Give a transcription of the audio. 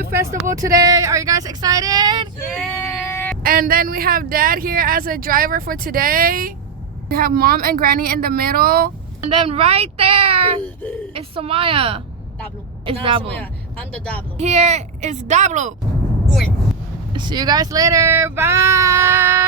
Tulip Festival today. Are you guys excited? Yeah. And then we have Dad here as a driver for today. We have Mom and Granny in the middle. And then right there is Samaya. Dablo. It's Dablo. I'm the Dablo. Here is Dablo. See you guys later. Bye.